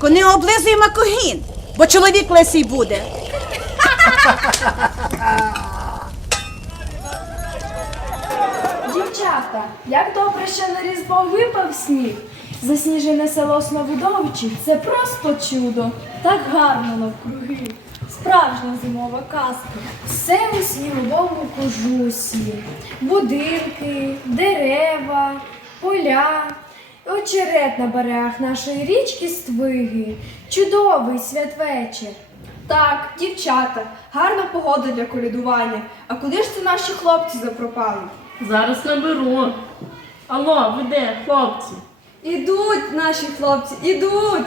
донечко, не облизуй макогін, бо чоловік лисий буде. Дівчата, як добре, що на різдво випав сніг. Засніжене село Славудовичі – це просто чудо. Так гарно навкруги. Справжня зимова казка. Все у сніговому кожусі. Будинки, дерева, поля, очерет на берегах нашої річки Ствиги. Чудовий святвечір. Так, дівчата, гарна погода для колядування. А куди ж це наші хлопці запропали? Зараз наберу. Алло, ви де, хлопці? Ідуть наші хлопці, ідуть!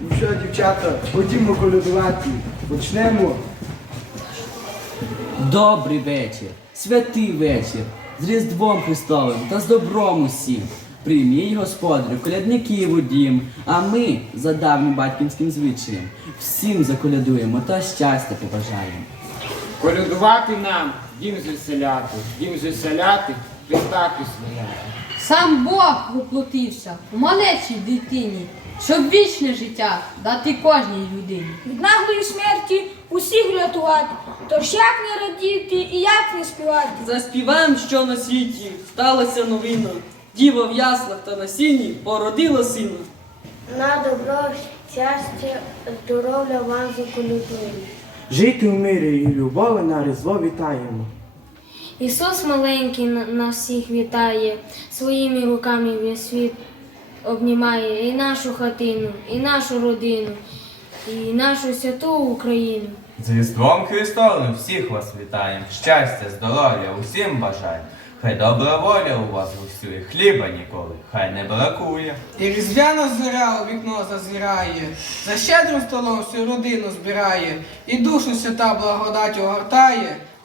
Ну що, дівчата, ходімо колядувати. Почнемо. Добрий вечір, святий вечір, з Різдвом Христовим та з добром усім. Прийміть, господарю, колядників у дім, а ми за давнім батьківським звичаєм всім заколядуємо та щастя побажаємо. Колядувати нам, дім звеселяти, дім звеселяти, Христа висвояти. Сам Бог воплотився у малечій дитині, щоб вічне життя дати кожній людині. Від наглої смерті усіх врятувати. Тож як не радіти і як не співати? Заспіваєм, що на світі сталася новина. Діва в яслах та на сіні породила сина. На добро, щастя, здоров'я вам заколюбуємо. Жити в мирі і любові на Різдво вітаємо. Ісус маленький на- нас всіх вітає, своїми руками весь світ обнімає і нашу хатину, і нашу родину, і нашу святу Україну. З Різдвом Христовим всіх вас вітаємо. Щастя, здоров'я усім бажаємо. Хай добра воля у вас гостює, хліба ніколи, хай не бракує. І різдвяна зоря у вікно зазирає, за щедрим столом всю родину збирає, і душу свята благодать огортає.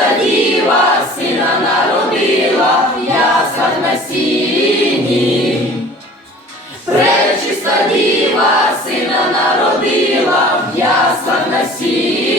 Божа діва, сина народила, в ясах на сіні. Пречиста діва, сина народила, в ясах на сіні.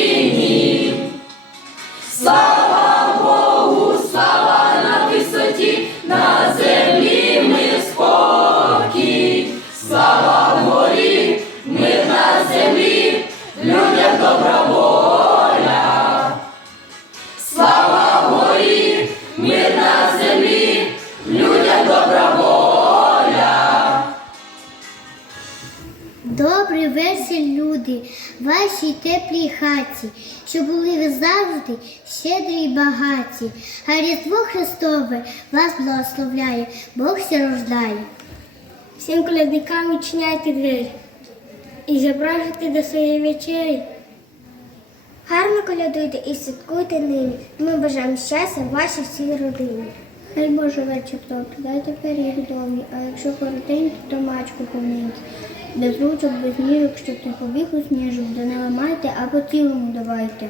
Добрий вечір, люди, вашій теплій хаті, що були ви завжди щедрі й багаті. А Різдво Христове вас благословляє, Бог ся рождає. Всім колядникам відчиняйте двері і запрошуйте до своєї вечері. Гарно колядуйте і святкуйте нині. Ми бажаємо щастя вашій всій родині. Хай Боже вечір добрий, дайте пиріг домі, а якщо коротенький, то мачку повненький. Без ручок, без ніжок, щоб не побіг у сніжок, да не ламайте, а по цілому давайте.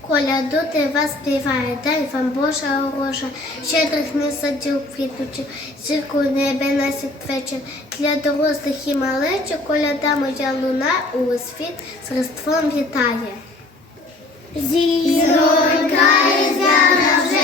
Колядути вас співає, дай вам Божа огоша, щедрих не садів квітучих, зірку небе на світвечір. Для дорослих і малечок коляда моя луна у світ з Різдвом вітає. Зіронька різдвяна вже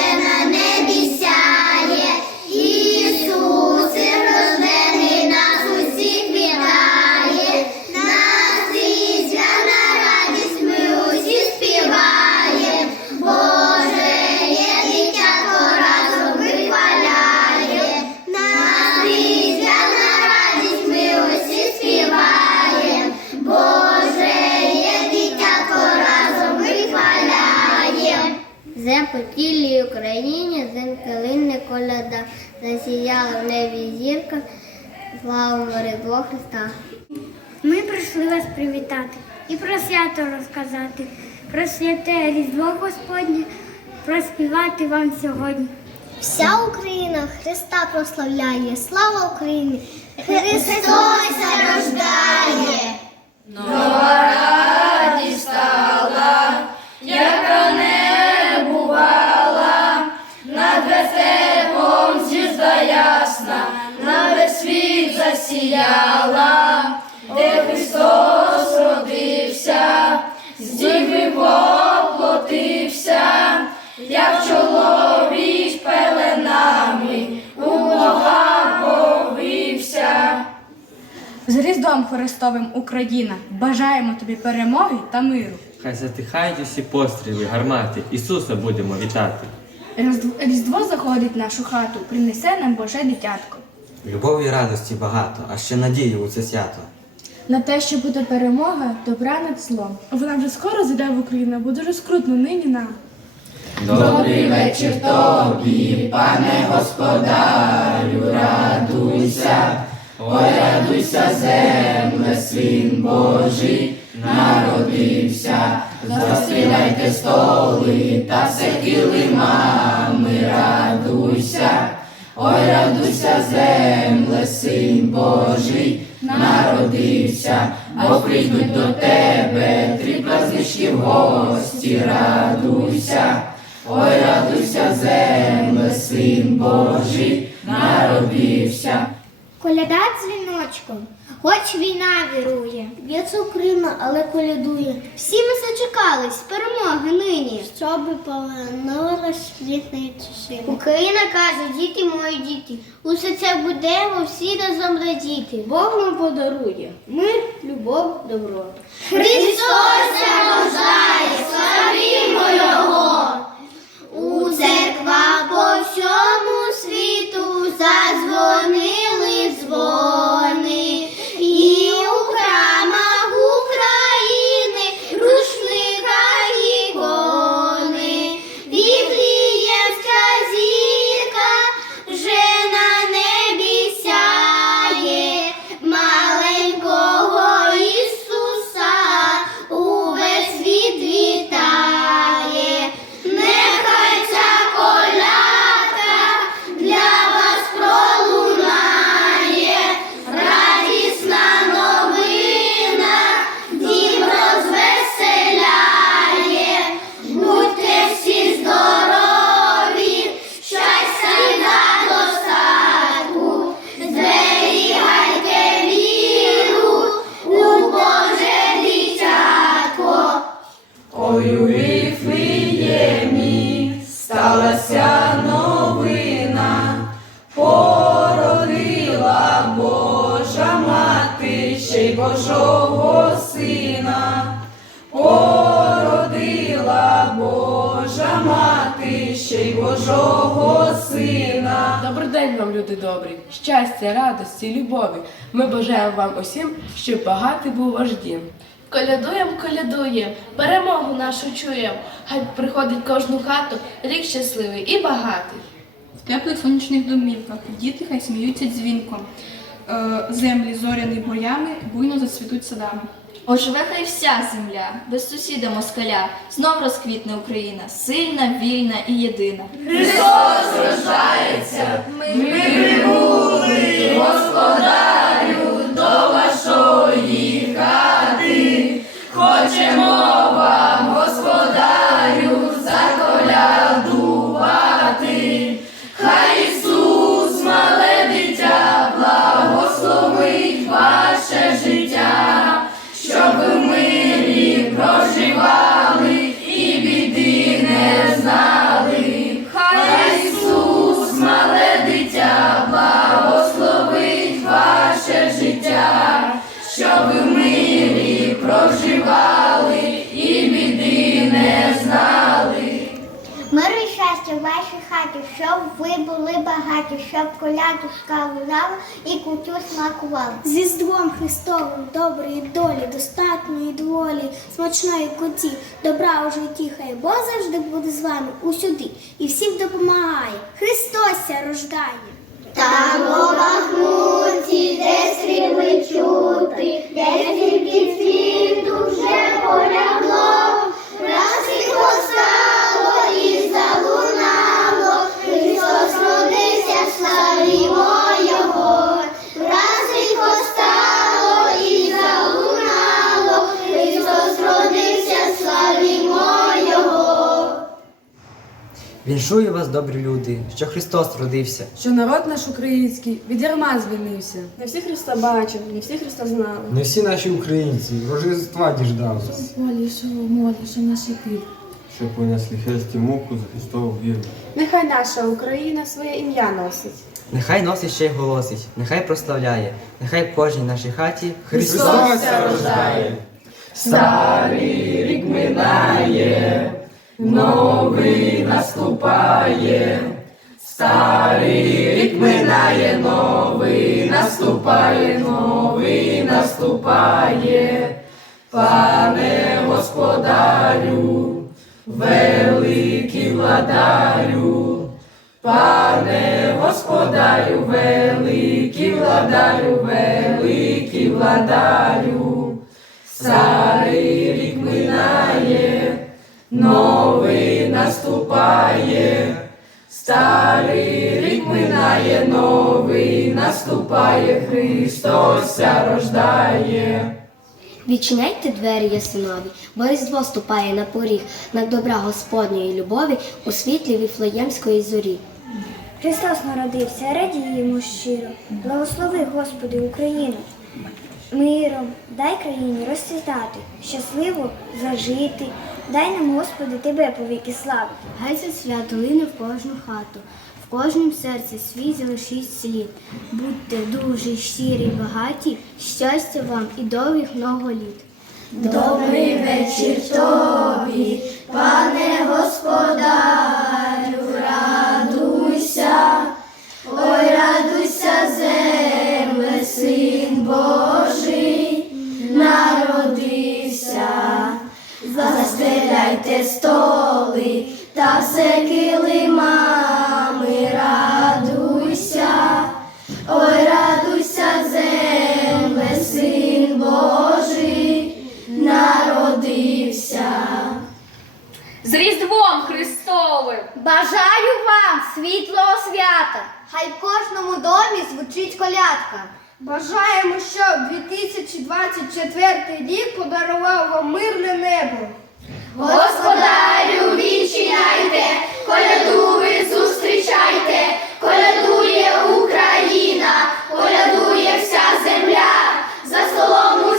тілій Україні зенкалинне коляда, засіяла в небі зірка, славимо Різдво Христа. Ми прийшли вас привітати і про свято розказати, про святе Різдво Господнє, проспівати вам сьогодні. Вся Україна Христа прославляє. Слава Україні! Христос рождає! З Різдвом Христовим Україна! Бажаємо тобі перемоги та миру. Хай затихають усі постріли, гармати. Ісуса будемо вітати. Різдво заходить в нашу хату, принесе нам Боже дитятко. Любові і радості багато, а ще надії у це свято. На те, що буде перемога, добра над злом. Вона вже скоро зайде в Україну, бо дуже скрутно нині нам. Добрий вечір тобі, пане господарю, радуйся, ой, радуйся, земле, син Божий, народився, заспівайте столи та все килимами, радуйся, ой, радуйся, земле, син Божий, народився, бо прийдуть до тебе три праздничні гості, радуйся. Ой, радуйся, земле, син Божий, народився. Коляда дзвіночком, хоч війна вірує. Б'ється Україна, але колядує. Всі ми зачекались перемоги нині. Щоби повернула світної чашини. Україна каже, діти мої діти. Усе це будемо всі разом радіти. Бог нам подарує мир, любов, добро. Христос рождає, славімо Його! У церква по Ой, у Віфліємі сталася новина, породила Божа мати, ще й Божого сина, породила Божа мати, ще й Божого сина. Добрий день вам, люди добрі, щастя, радості, любові. Ми бажаємо вам усім, щоб багатий був ваш дім. Колядуєм, колядуєм, перемогу нашу чуєм. Хай приходить кожну хату рік щасливий і багатий. В теплих сонячних домівках діти хай сміються дзвінком. Е, Землі зоряні боями буйно зацвітуть садами. Оживе хай вся земля, без сусіда москаля, знов розквітне Україна, сильна, вільна і єдина. Христос рождається, ми прибули, господарю, хаті, щоб ви були багаті, щоб колядушка лунала і кутю смакувала. Зі здвом Христовим доброї долі, достатньої доволі, смачної куті, добра у житті, хай Бог завжди буде з вами усюди і всім допомагає. Христос рождає. Там Віншую вас, добрі люди, що Христос родився. Що народ наш український від ярма звільнився. Не всі Христа бачили, не всі Христа знали. Не всі наші українці Рождества діждалися. Молішого, молішого наші під. Щоб понесли хрест і муку за Христову віру. Нехай наша Україна своє ім'я носить. Нехай носить ще й голосить, нехай прославляє, нехай в кожній нашій хаті Христос рождає. Старий рік минає, новий наступає. Старий рік минає, новий наступає, новий наступає. Пане господарю, великий владарю, пане господарю, великий владарю, великий владарю. Старий рік новий наступає. Старий рік минає, новий наступає, Христос рождає. Відчиняйте двері ясинові, бо різдво ступає на поріг, на добра Господньої любові у світлі віфлеємської зорі. Христос народився, радіємо щиро. Благослови, Господи, Україну. Миром, дай країні розцвітати, щасливо зажити. Дай нам, Господи, Тебе повіки слави. Гай це свято лине в кожну хату, в кожнім серці свій залишить слід. Будьте дуже щирі, багаті, щастя вам і довгих много літ. Добрий вечір тобі, пане господарю, Бажаю вам світлого свята! Хай в кожному домі звучить колядка. Бажаємо, щоб 2024 рік подарував вам мирне небо. Господарю, відчиняйте, коляду ви зустрічайте, колядує Україна, колядує вся земля, за столом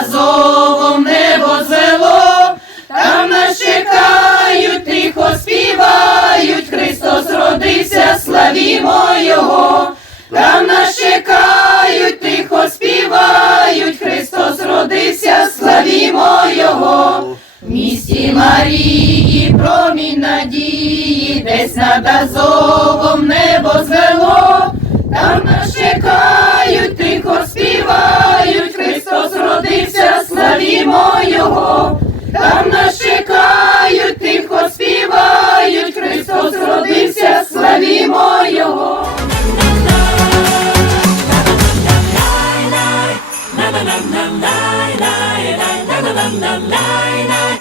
Азовом небо звело, там нас чекають, тихо співають, Христос родився, славімо Його. Там нас чекають, тихо співають, Христос родився, славімо Його. В місті Марії, промінь надії, десь над Азовом небо звело, там нас чекають, тихо співають, Христос родився, славімо Його. Там нас чекають, тихо співають, Христос родився, славімо Його. на на на на